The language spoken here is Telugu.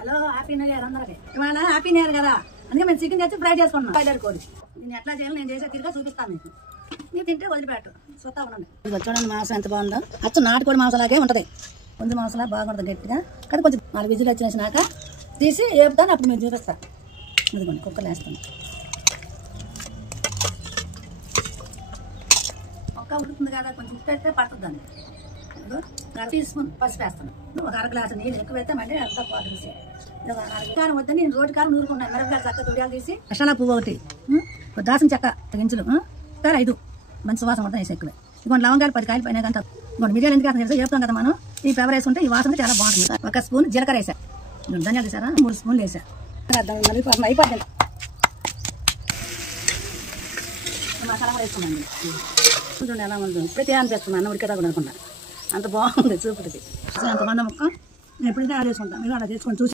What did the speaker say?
హలో హ్యాపీ న్యూ ఇయర్ అందరికి. ఇవాళ హ్యాపీ న్యూ ఇయర్ కదా, అందుకే మేము చికెన్ తెచ్చి ఫ్రై చేసుకున్నాం. బాయిలర్ కోడి నేను ఎట్లా చేయాలి నేను చేసే తిరిగా చూపిస్తాను మీకు. మీరు తింటే వదిలిపెట్టు చూస్తా ఉండండి. ఇది చూడండి మాంసం ఎంత బాగుందో. అచ్చం నాటుకోడి మాంసలాగే ఉంటుంది. కొంచెం మాంసలా బాగుంటుంది గట్టిగా. కానీ కొంచెం 4 విజిల్ వచ్చేసినాక తీసి వేపుతాను, అప్పుడు మేము చూపిస్తాం. ఇదిగోండి కుక్కర్లు వేస్తాను. ఒక్క ఉడుకుతుంది కదా, కొంచెం ఉప్పు వేస్తే పడుతుంది దాన్ని. 1 టీ స్పూన్ పసుపు వేస్తాను. ఒక 1 గ్లాసు నీళ్ళు ఎక్కువ వేస్తే మళ్ళీ అంతా పోతుంది. కారం వద్దని నేను రోటి కారం నూరుకున్నాను. మిరపకాయలు చక్క తుడియాలు తీసి మసాలా పువ్వు ఒకటి, దాసిన చెక్క గింజలు 5 మంచి వాసన ఉంటుంది. వేసి ఎక్కువ ఇదిగోండి లవంగాలు 10 కాయలు పైన కానీ ఇదిగోండి మిరియాలు ఎందుకు వేస్తాను చెప్తాం కదా మనం. ఈ పెవర్ వేసుకుంటే ఈ వాసన చాలా బాగుంటుంది. 1 స్పూన్ జీలకర్ర వేసా, ధనియాలు తీసారా 3 స్పూన్లు వేసా. అయిపోతుంది. మసాలా కూడా వేసుకున్నాండి. చూడండి ఎలా ఉంటుంది. ఇప్పుడే చేయాలనిపిస్తున్నాను ఉడికేదా కూడా అనుకున్నా. అంత బాగుంది చూపుతుంది. అంత బండ ముక్క నేను ఎప్పుడు తయారు చేసుకుంటాను. మీరు అలా చేసుకొని చూసి